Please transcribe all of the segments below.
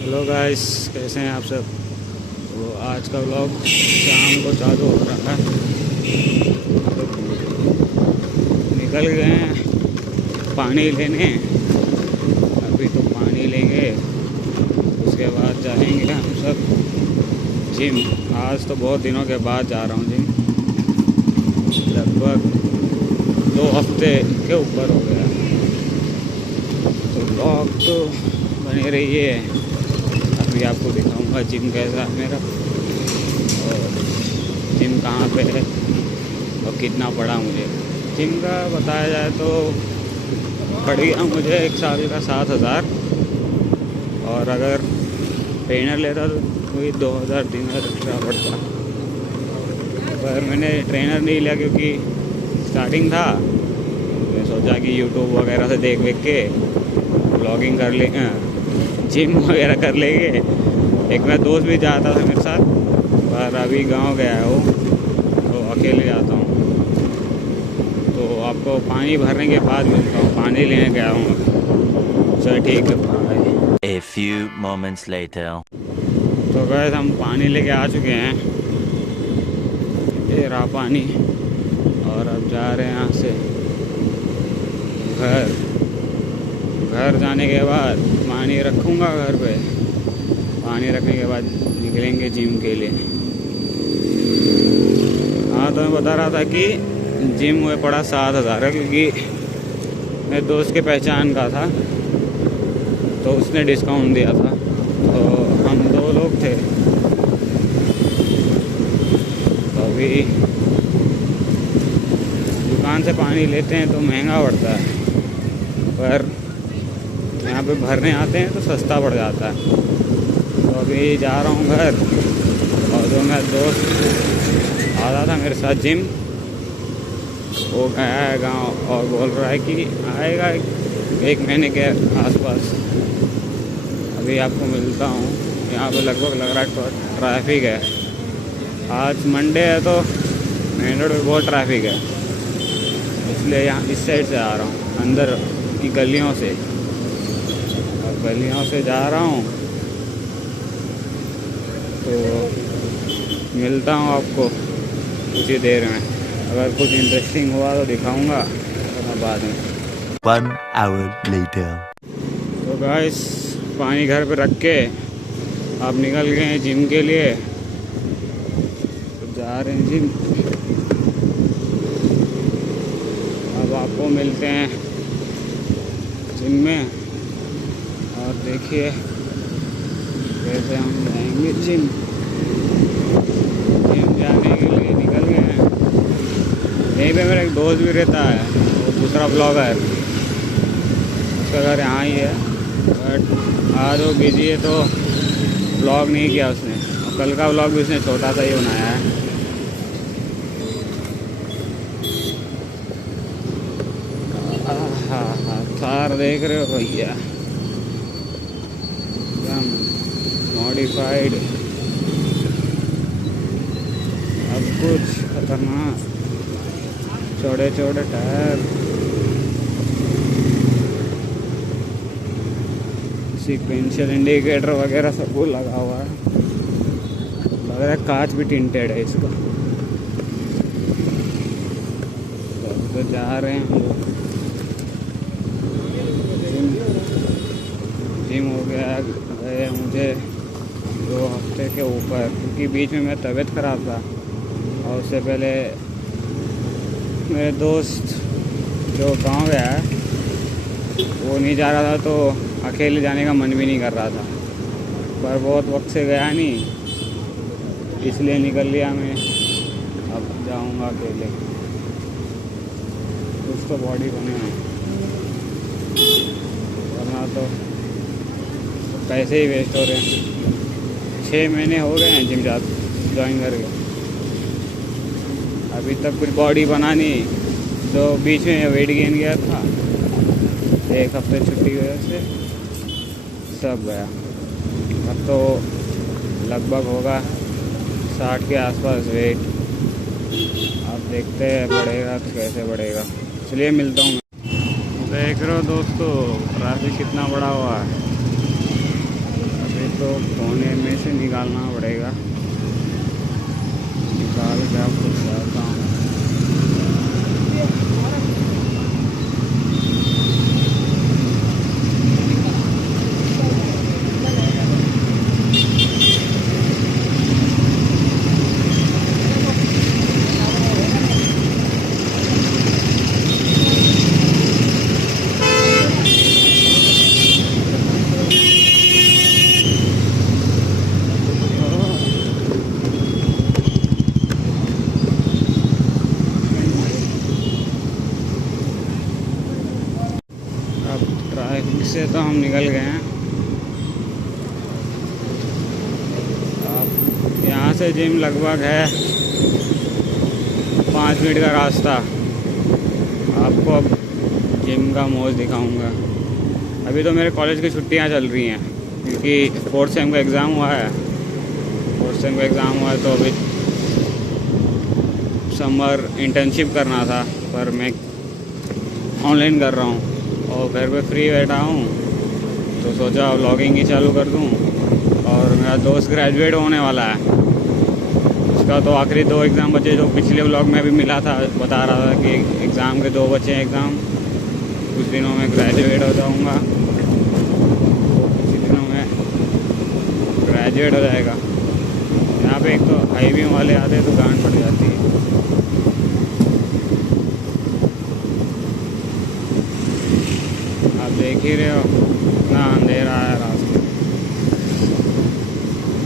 Hello guys, कैसे हैं आप सब। तो आज का व्लॉग शाम को चालू हो रहा है। तो निकल गए हैं पानी लेने। अभी तो पानी लेंगे, उसके बाद जाएंगे हम सब जिम। आज तो बहुत दिनों के बाद जा रहा हूँ जिम, लगभग 2 हफ्ते के ऊपर हो गया। तो व्लॉग तो बने रहिए। अभी आपको दिखाऊंगा जिम कैसा है मेरा, और जिम कहाँ पे है और कितना पड़ा मुझे। जिम का बताया जाए तो पड़ गया मुझे 1 साल का 7,000, और अगर ट्रेनर लेता तो वही 2,000-3,000 एक्स्ट्रा पड़ता। पर मैंने ट्रेनर नहीं लिया क्योंकि स्टार्टिंग था। मैं सोचा कि यूट्यूब वगैरह से देख के ब्लॉगिंग कर ले, जिम वगैरह कर लेंगे। एक मेरा दोस्त भी जाता था मेरे साथ, पर अभी गांव गया है वो, तो अकेले जाता हूँ। तो आपको पानी भरने के बाद मिलता हूँ, पानी लेने गया हूँ। चलो ठीक है, bye. A few moments later. तो गैस हम पानी लेके आ चुके हैं, ये रहा पानी। और अब जा रहे हैं यहाँ से घर जाने के बाद पानी रखूँगा घर पे। पानी रखने के बाद निकलेंगे जिम के लिए। हाँ, तो मैं बता रहा था कि जिम में पड़ा 7,000 है, क्योंकि मेरे दोस्त के पहचान का था तो उसने डिस्काउंट दिया था। तो हम 2 लोग थे, तो अभी दुकान से पानी लेते हैं तो महंगा पड़ता है, पर यहाँ पे भरने आते हैं तो सस्ता पड़ जाता है। तो अभी जा रहा हूँ घर, और जो मेरा दोस्त आ रहा था मेरे साथ जिम, वो गया है गाँव और बोल रहा है कि आएगा 1 महीने के आसपास। अभी आपको मिलता हूँ। यहाँ पे लगभग लग रहा है ट्रैफिक है। आज मंडे है तो मेन रोड पर बहुत ट्रैफिक है, इसलिए यहाँ इस साइड से आ रहा हूँ, अंदर की गलियों से। और गलियों से जा रहा हूँ, तो मिलता हूँ आपको कुछ ही देर में। अगर कुछ इंटरेस्टिंग हुआ तो दिखाऊंगा, वरना बाद में। 1 hour later. तो गाइस, पानी घर पे रख के आप निकल गए हैं जिम के लिए। तो जा रहे हैं जिम। अब आपको मिलते हैं जिम में, और देखिए कैसे हम जाएंगे जिम जाने के लिए निकल गए हैं। यहीं पे मेरा एक दोस्त भी रहता है, वो दूसरा ब्लॉगर, उसका घर यहाँ ही है, बट आज वो बिजी है तो ब्लॉग नहीं किया उसने। और कल का ब्लॉग भी उसने छोटा सा ही बनाया है। हाँ, थार देख रहे हो भैया, एकदम मॉडिफाइड, अब कुछ खतरनाक, चौड़े चौड़े टायर, सीक्वेंशियल इंडिकेटर वगैरह सब वो लगा हुआ है। लग रहा है कांच भी टिंटेड है इसका। तो जा रहे हैं हम लोग। जिम हो गया गए मुझे 2 हफ्ते के ऊपर, क्योंकि बीच में मेरी तबीयत ख़राब था। और उससे पहले मेरे दोस्त जो गांव गया है वो नहीं जा रहा था, तो अकेले जाने का मन भी नहीं कर रहा था। पर बहुत वक्त से गया नहीं, इसलिए निकल लिया मैं। अब जाऊंगा अकेले, कुछ तो बॉडी बने हैं, वरना तो पैसे ही वेस्ट हो रहे हैं। 6 महीने हो गए हैं जिम ज्वाइन करके, अभी तक कुछ बॉडी बना नहीं। तो बीच में वेट गेन किया था, 1 हफ्ते छुट्टी की वजह से सब गया। अब तो लगभग होगा 60 के आसपास वेट। अब देखते हैं बढ़ेगा तो कैसे बढ़ेगा। चलिए मिलता हूँ। देख रहे हो दोस्तों, ट्रैफिक कितना बड़ा हुआ है। अभी तो कोने में से निकालना पड़ेगा, निकाल के आपको दिखाता हूँ। अब ट्रैफिक से तो हम निकल गए हैं। अब यहाँ से जिम लगभग है 5 मिनट का रास्ता। आपको अब जिम का मौज दिखाऊंगा। अभी तो मेरे कॉलेज की छुट्टियाँ चल रही हैं क्योंकि 4th सेम का एग्ज़ाम हुआ है। 4th सेम का एग्ज़ाम हुआ है तो अभी समर इंटर्नशिप करना था, पर मैं ऑनलाइन कर रहा हूँ और घर पे फ्री बैठा हूँ तो सोचा व्लॉगिंग ही चालू कर दूँ। और मेरा दोस्त ग्रेजुएट होने वाला है, उसका तो आखिरी 2 एग्ज़ाम बचे, जो पिछले व्लॉग में भी मिला था, बता रहा था कि एग्ज़ाम के 2 बचे हैं एग्ज़ाम। कुछ दिनों में ग्रेजुएट हो जाऊँगा, कुछ दिनों में ग्रेजुएट हो जाएगा। यहाँ पे एक तो हाईवे वाले आते हैं तो गांड पड़ जाती है। आप देख ही रहे हो कितना अंधेरा है रास्ते,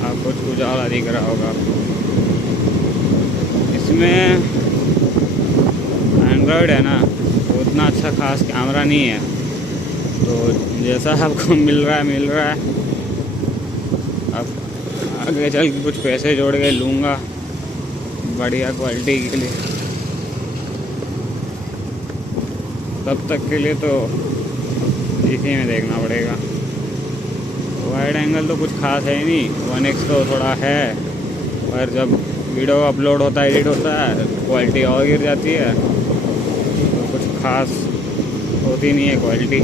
आप कुछ उजाला दिख रहा होगा आपको। इसमें एंड्रॉयड है ना तो उतना अच्छा खास कैमरा नहीं है, तो जैसा आपको मिल रहा है। अब आगे चल के कुछ पैसे जोड़ के लूँगा बढ़िया क्वालिटी के लिए। तब तक के लिए तो इसी में देखना पड़ेगा। वाइड एंगल तो कुछ खास है ही नहीं, 1x तो थोड़ा है, पर जब वीडियो अपलोड होता है, एडिट होता है, क्वालिटी और गिर जाती है, तो कुछ खास होती नहीं है क्वालिटी।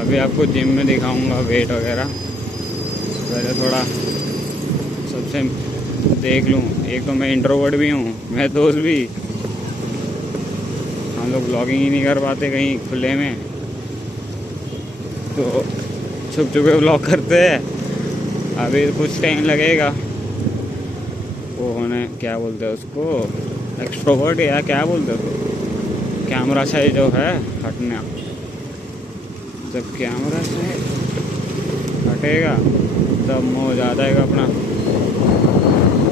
अभी आपको जिम में दिखाऊंगा वेट वगैरह। पहले थोड़ा सबसे देख लूँ। एक तो मैं इंट्रोवर्ट भी हूँ, मैं दोस्त भी, हम लोग ब्लॉगिंग ही नहीं कर पाते कहीं खुले में, तो छुप छुप के ब्लॉग करते हैं। अभी कुछ टाइम लगेगा वो होने, क्या बोलते हैं उसको, एक्सट्रोवर्ट या क्या बोलते हैं उसको, कैमरा से जो है हटना। जब कैमरा से हटेगा तब मौज आ जाएगा अपना।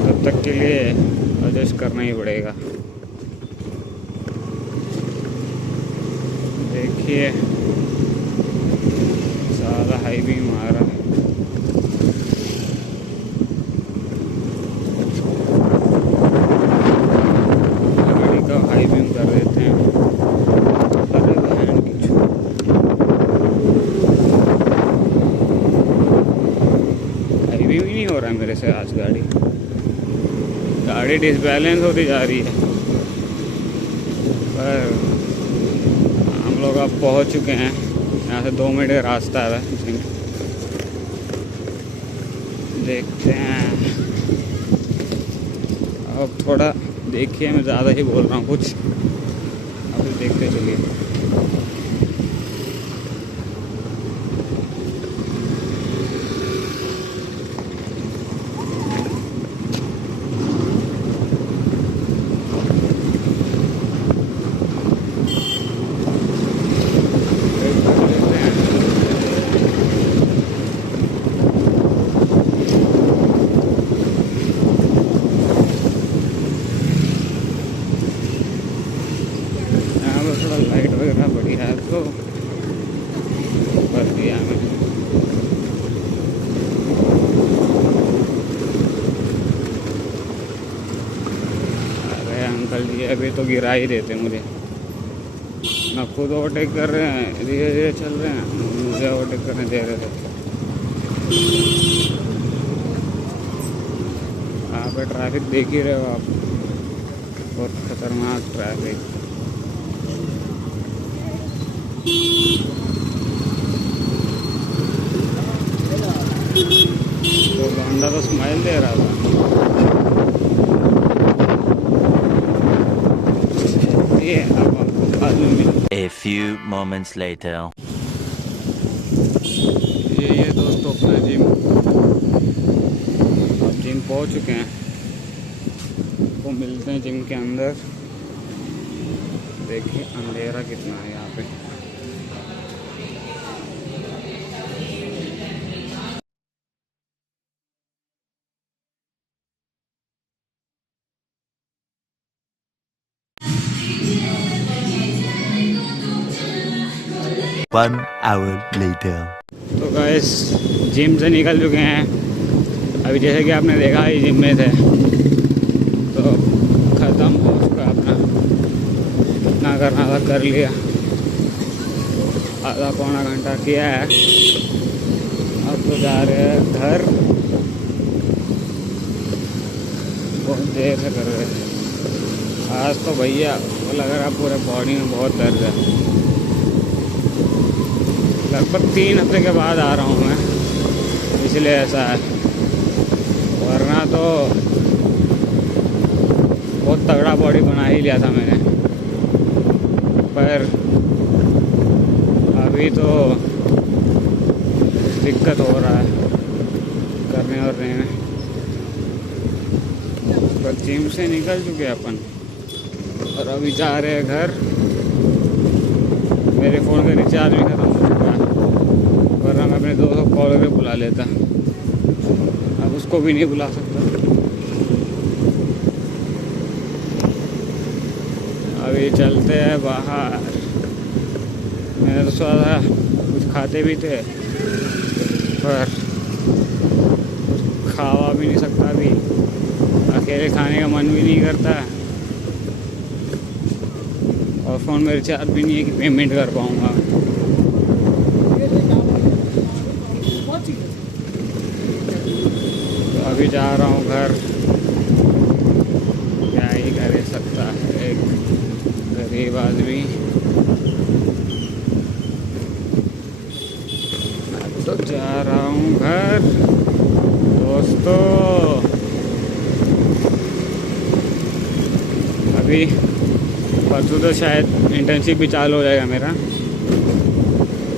तब तक के लिए एडजस्ट करना ही पड़ेगा। देखिए ज़्यादा हाई भी मारा है। गाड़ी का हाई बीम कर देते हैं। अरे बहन की हाई बीम ही नहीं हो रहा है मेरे से आज। गाड़ी डिसबैलेंस होती जा रही है। पर हम लोग अब पहुंच चुके हैं, यहाँ से 2 मिनट का रास्ता है। देखते हैं अब थोड़ा, देखिए मैं ज़्यादा ही बोल रहा हूँ कुछ, अब देखते चलिए। थोड़ा लाइट वगैरह बढ़िया है तो कर दिया मैंने। अरे अंकल जी अभी तो गिरा ही देते मुझे, ना खुद ओवरटेक कर रहे हैं, धीरे धीरे चल रहे हैं, मुझे ओवरटेक करने दे रहे थे। यहाँ पे ट्रैफिक देख ही रहे हो आप, बहुत खतरनाक ट्रैफिक। तो लौंडा तो स्माइल दे रहा था। ये अब आपको बाद में मिल। A few moments later. ये दोस्तों अपना जिम, अब जिम पहुंच चुके हैं। वो मिलते हैं जिम के अंदर। देखिए अंधेरा कितना है यहाँ पे। One hour later. तो गाइस जिम से निकल चुके हैं। अभी जैसे कि आपने देखा ही जिम में थे, तो ख़त्म हो चुका अपना, कितना करना था कर लिया। आधा पौना घंटा किया है। अब तो जा रहे हैं घर। बहुत देर से कर रहे थे आज तो भैया, वो लग रहा पूरे बॉडी में बहुत दर्द है। लगभग 3 हफ्ते के बाद आ रहा हूँ मैं, इसलिए ऐसा है। वरना तो बहुत तगड़ा बॉडी बना ही लिया था मैंने, पर अभी तो दिक्कत हो रहा है करने और रहने में। पर जिम से निकल चुके अपन और अभी जा रहे हैं घर। मेरे फ़ोन का रिचार्ज भी खत्म हो चुका है, वरना मैं अपने दोस्त को कॉल करके बुला लेता। अब उसको भी नहीं बुला सकता। अभी चलते हैं बाहर। मैंने तो सोचा था कुछ खाते भी थे, पर कुछ खावा भी नहीं सकता। अभी अकेले खाने का मन भी नहीं करता है, और फ़ोन में रिचार्ज भी नहीं है कि पेमेंट कर पाऊँगा। तो अभी जा रहा हूँ घर। क्या ही कर सकता है एक गरीब आदमी। तो जा रहा हूँ घर दोस्तों। अभी परसों तो शायद इंटर्नशिप भी चालू हो जाएगा मेरा,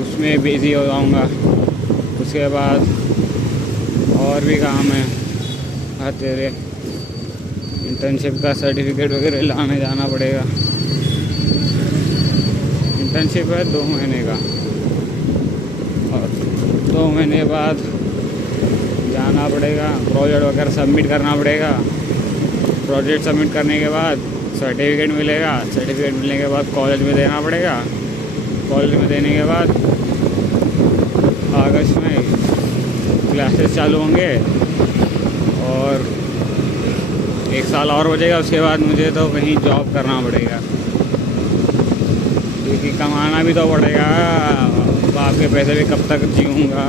उसमें बिज़ी हो जाऊँगा। उसके बाद और भी काम है। हाँ, तेरे इंटर्नशिप का सर्टिफिकेट वगैरह लाने जाना पड़ेगा। इंटर्नशिप है 2 महीने का, और 2 महीने बाद जाना पड़ेगा, प्रोजेक्ट वगैरह सबमिट करना पड़ेगा। प्रोजेक्ट सबमिट करने के बाद सर्टिफिकेट मिलेगा। सर्टिफिकेट मिलने के बाद कॉलेज में देना पड़ेगा। कॉलेज में देने के बाद अगस्त में क्लासेस चालू होंगे, और 1 साल और बचेगा। उसके बाद मुझे तो कहीं जॉब करना पड़ेगा, क्योंकि कमाना भी तो पड़ेगा। बाप के पैसे भी कब तक जीऊँगा।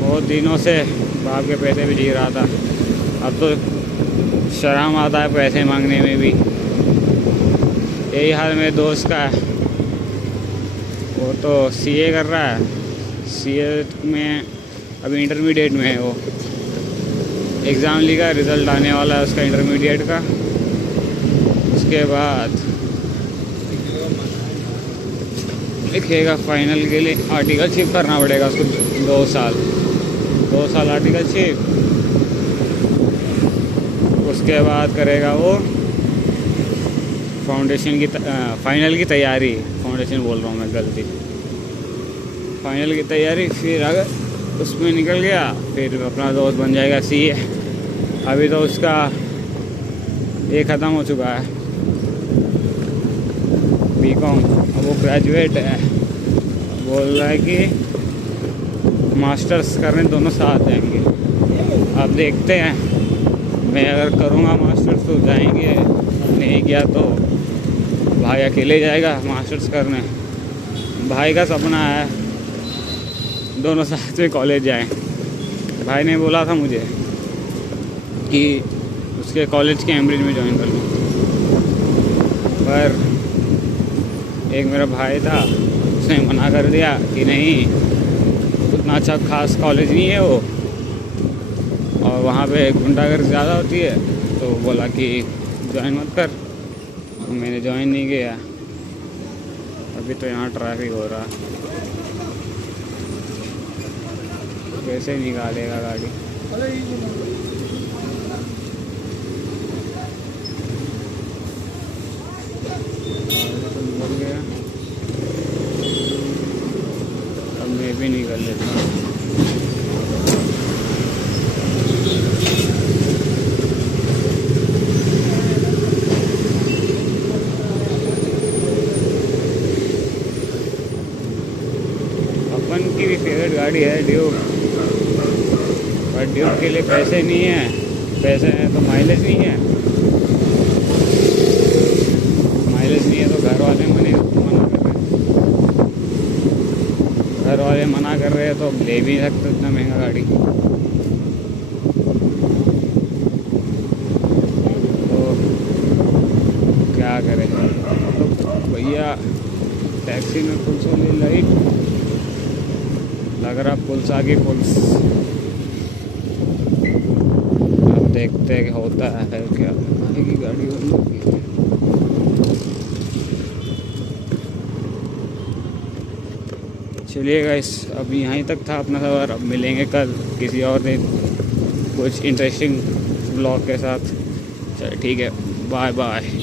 बहुत दिनों से बाप के पैसे भी जी रहा था, अब तो शर्म आता है पैसे मांगने में भी। यही हाल मेरे दोस्त का है। वो तो सीए कर रहा है। सीए में अभी इंटरमीडिएट में है। वो एग्ज़ाम लिखा, रिज़ल्ट आने वाला है उसका इंटरमीडिएट का। उसके बाद लिखेगा फाइनल के लिए। आर्टिकलशिप करना पड़ेगा उसको 2 साल आर्टिकलशिप। उसके बाद करेगा वो फाउंडेशन की फाइनल की तैयारी। फाउंडेशन बोल रहा हूँ मैं, गलती। फाइनल की तैयारी। फिर अगर उसमें निकल गया, फिर अपना दोस्त बन जाएगा सीए। अभी तो उसका ये ख़त्म हो चुका है, बीकॉम। अब वो ग्रेजुएट है। बोल रहा है कि मास्टर्स करने दोनों साथ जाएंगे। अब देखते हैं, मैं अगर करूँगा मास्टर्स तो जाएंगे, नहीं किया तो भाई अकेले जाएगा मास्टर्स करने। भाई का सपना है दोनों साथ में कॉलेज जाएं। भाई ने बोला था मुझे कि उसके कॉलेज के कैम्ब्रिज में ज्वाइन कर लूँ, पर एक मेरा भाई था, उसने मना कर दिया कि नहीं, उतना अच्छा खास कॉलेज नहीं है वो, और वहाँ पे गुंडागर्दी ज़्यादा होती है, तो बोला कि ज्वाइन मत कर। मैंने ज्वाइन नहीं किया। अभी तो यहाँ ट्रैफिक हो रहा, कैसे निकालेगा गाड़ी। निकल गया, अब मैं भी निकल लेता हूँ। अपन की भी फेवरेट गाड़ी है ड्यूक, पर ड्यूक के लिए पैसे नहीं है, पैसे हैं तो माइलेज नहीं है, माइलेज नहीं है तो घर वाले मना कर रहे हैं, घर वाले मना कर रहे हैं तो ले भी नहीं सकते इतना महंगा गाड़ी। तो क्या करें, तो भैया टैक्सी में पुलिस वाली लाइट लग रहा, पुलिस आ गई, पुलिस। अब देखते हैं होता है क्या, आएगी गाड़ी उन लोग की। चलिए गाइस, अब यहीं तक था अपना सफ़र। अब मिलेंगे कल किसी और दिन कुछ इंटरेस्टिंग ब्लॉग के साथ। चलिए ठीक है, बाय बाय।